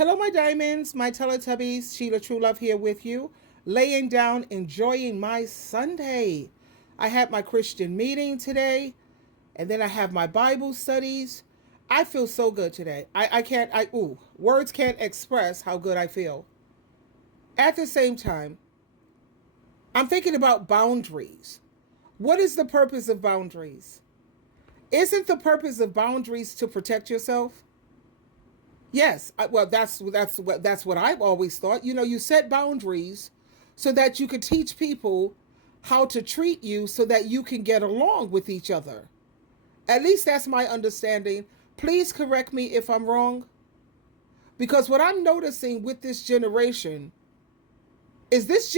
Hello, my diamonds, my Teletubbies. Sheila True Love here with you, laying down, enjoying my Sunday. I had my Christian meeting today, and then I have my Bible studies. I feel so good today. Words can't express how good I feel. At the same time, I'm thinking about boundaries. What is the purpose of boundaries? Isn't the purpose of boundaries to protect yourself? Yes, that's what I've always thought. You know, you set boundaries so that you could teach people how to treat you so that you can get along with each other. At least that's my understanding. Please correct me if I'm wrong. Because what I'm noticing with this generation is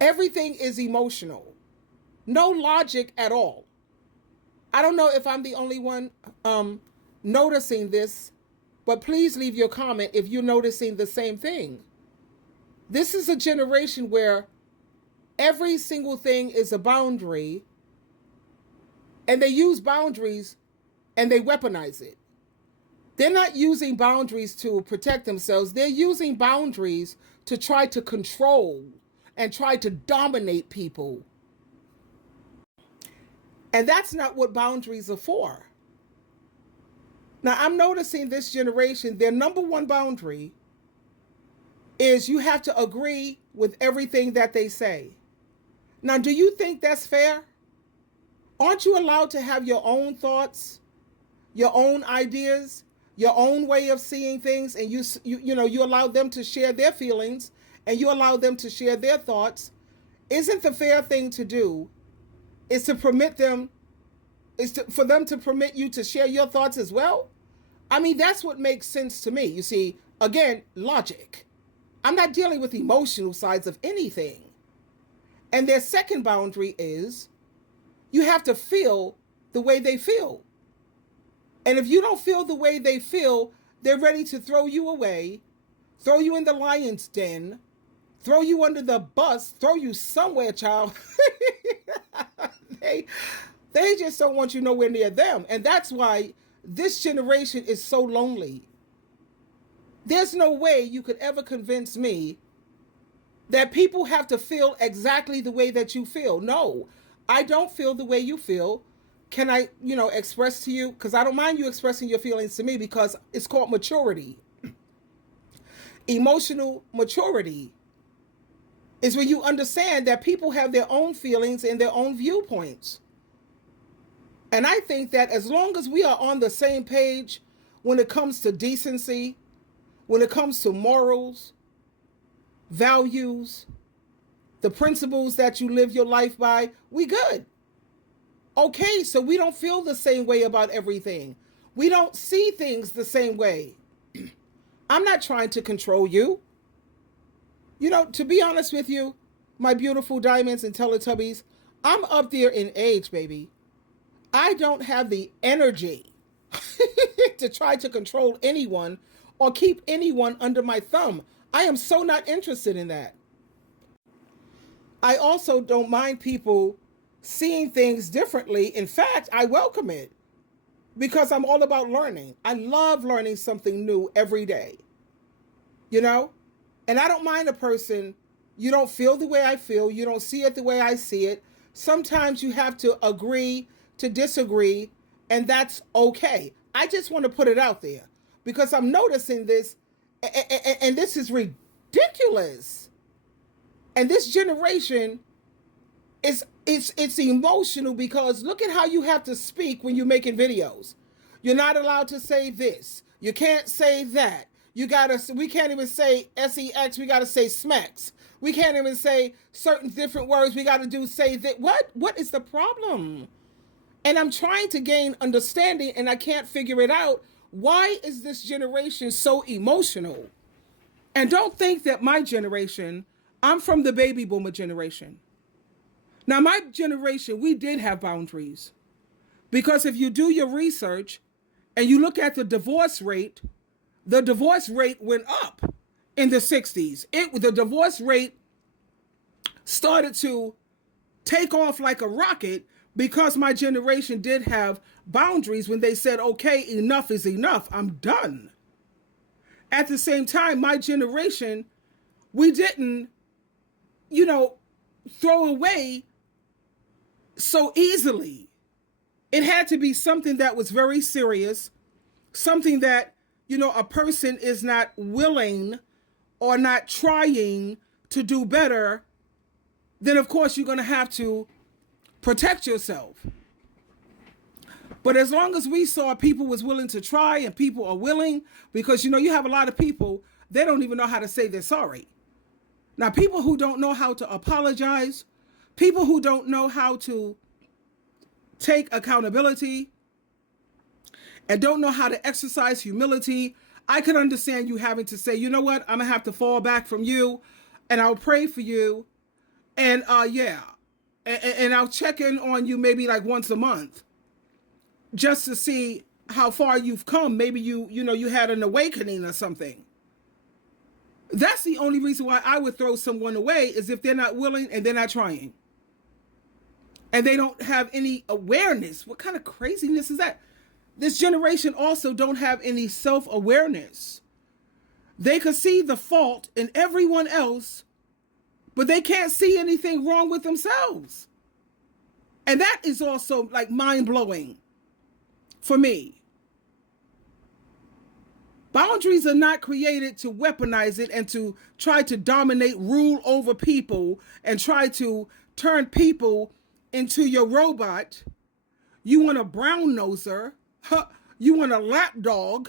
everything is emotional. No logic at all. I don't know if I'm the only one noticing this, but please leave your comment if you're noticing the same thing. This is a generation where every single thing is a boundary, and they use boundaries and they weaponize it. They're not using boundaries to protect themselves. They're using boundaries to try to control and try to dominate people. And that's not what boundaries are for. Now, I'm noticing this generation, their number one boundary is you have to agree with everything that they say. Now, do you think that's fair? Aren't you allowed to have your own thoughts, your own ideas, your own way of seeing things, and you allow them to share their feelings and you allow them to share their thoughts? Isn't the fair thing to do is to permit them for them to permit you to share your thoughts as well? I mean, that's what makes sense to me. You see, again, logic. I'm not dealing with emotional sides of anything. And their second boundary is you have to feel the way they feel. And if you don't feel the way they feel, they're ready to throw you away, throw you in the lion's den, throw you under the bus, throw you somewhere, child. They just don't want you nowhere near them. And that's why this generation is so lonely. There's no way you could ever convince me that people have to feel exactly the way that you feel. No, I don't feel the way you feel. Can I, express to you? Because I don't mind you expressing your feelings to me because it's called maturity. Emotional maturity is when you understand that people have their own feelings and their own viewpoints. And I think that as long as we are on the same page when it comes to decency, when it comes to morals, values, the principles that you live your life by, we good. Okay, so we don't feel the same way about everything. We don't see things the same way. I'm not trying to control you. To be honest with you, my beautiful diamonds and Teletubbies, I'm up there in age, baby. I don't have the energy to try to control anyone or keep anyone under my thumb. I am so not interested in that. I also don't mind people seeing things differently. In fact, I welcome it because I'm all about learning. I love learning something new every day, and I don't mind a person, you don't feel the way I feel, you don't see it the way I see it. Sometimes you have to agree to disagree, and that's okay. I just want to put it out there because I'm noticing this, and this is ridiculous. And this generation it's emotional because look at how you have to speak when you're making videos. You're not allowed to say this. You can't say that. We can't even say sex. We got to say smacks. We can't even say certain different words. We got to say that. What is the problem? And I'm trying to gain understanding and I can't figure it out. Why is this generation so emotional? And don't think that my generation, I'm from the baby boomer generation. Now, my generation, we did have boundaries. Because if you do your research and you look at the divorce rate went up in the 60s. The divorce rate started to take off like a rocket because my generation did have boundaries when they said, okay, enough is enough. I'm done. At the same time, my generation, we didn't, you know, throw away so easily. It had to be something that was very serious, something that, you know, a person is not willing or not trying to do better. Then of course you're going to have to protect yourself. But as long as we saw people was willing to try, and people are willing, because, you know, you have a lot of people, they don't even know how to say they're sorry. Now, people who don't know how to apologize, people who don't know how to take accountability and don't know how to exercise humility, I can understand you having to say, you know what, I'm going to have to fall back from you, and I'll pray for you. And yeah, and I'll check in on you maybe like once a month, just to see how far you've come. Maybe you had an awakening or something. That's the only reason why I would throw someone away, is if they're not willing and they're not trying. And they don't have any awareness. What kind of craziness is that? This generation also don't have any self-awareness. They could see the fault in everyone else, but they can't see anything wrong with themselves. And that is also like mind-blowing for me. Boundaries are not created to weaponize it and to try to dominate, rule over people, and try to turn people into your robot. You want a brown noser? You want a lapdog?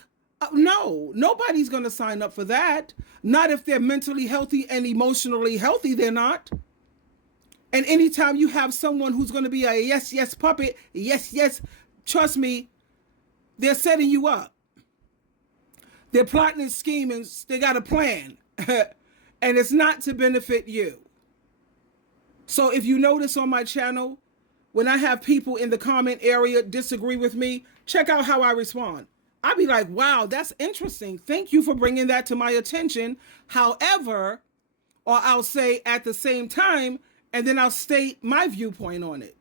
No, nobody's going to sign up for that. Not if they're mentally healthy and emotionally healthy, they're not. And anytime you have someone who's going to be a yes, yes puppet, yes, yes, trust me, they're setting you up. They're plotting and scheming. They got a plan. And it's not to benefit you. So if you notice on my channel, when I have people in the comment area disagree with me, check out how I respond. I'll be like, wow, that's interesting. Thank you for bringing that to my attention. However, or I'll say at the same time, and then I'll state my viewpoint on it.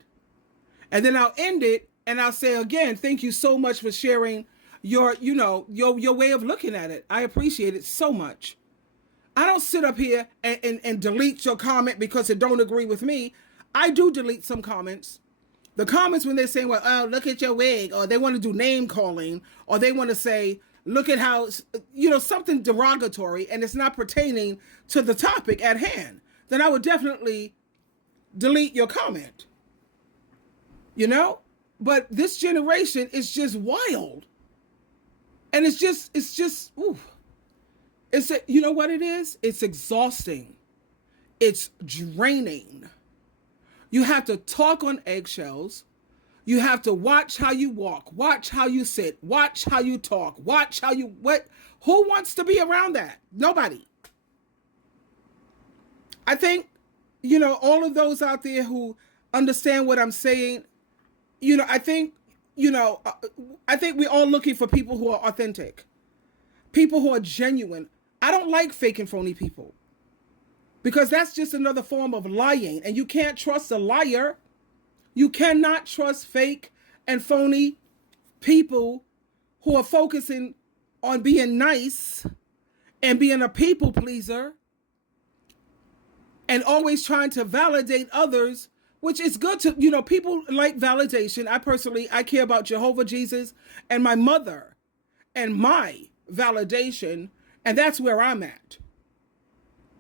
And then I'll end it, and I'll say again, thank you so much for sharing your way of looking at it. I appreciate it so much. I don't sit up here and delete your comment because it don't agree with me. I do delete some comments. The comments when they're saying, well, oh, look at your wig, or they want to do name calling, or they want to say, look at how, something derogatory, and it's not pertaining to the topic at hand, then I would definitely delete your comment. But this generation is just wild. And it's just, ooh. You know what it is? It's exhausting. It's draining. You have to talk on eggshells. You have to watch how you walk, watch how you sit, watch how you talk, watch how you, who wants to be around that? Nobody. I think, all of those out there who understand what I'm saying, I think we're all looking for people who are authentic, people who are genuine. I don't like fake and phony people, because that's just another form of lying, and you can't trust a liar. You cannot trust fake and phony people who are focusing on being nice and being a people pleaser and always trying to validate others, which is good to, people like validation. I care about Jehovah, Jesus, and my mother and my validation, and that's where I'm at.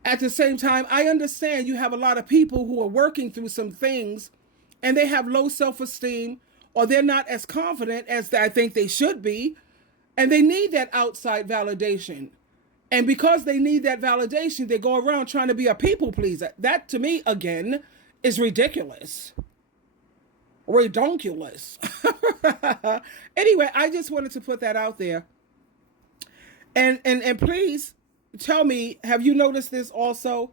At the same time, I understand you have a lot of people who are working through some things and they have low self-esteem, or they're not as confident as I think they should be, and they need that outside validation. And because they need that validation, they go around trying to be a people pleaser. That, to me, again, is ridiculous. Redonkulous. Anyway, I just wanted to put that out there. And please tell me, have you noticed this also?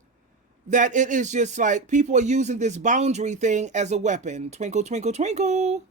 That it is just like people are using this boundary thing as a weapon. Twinkle, twinkle, twinkle.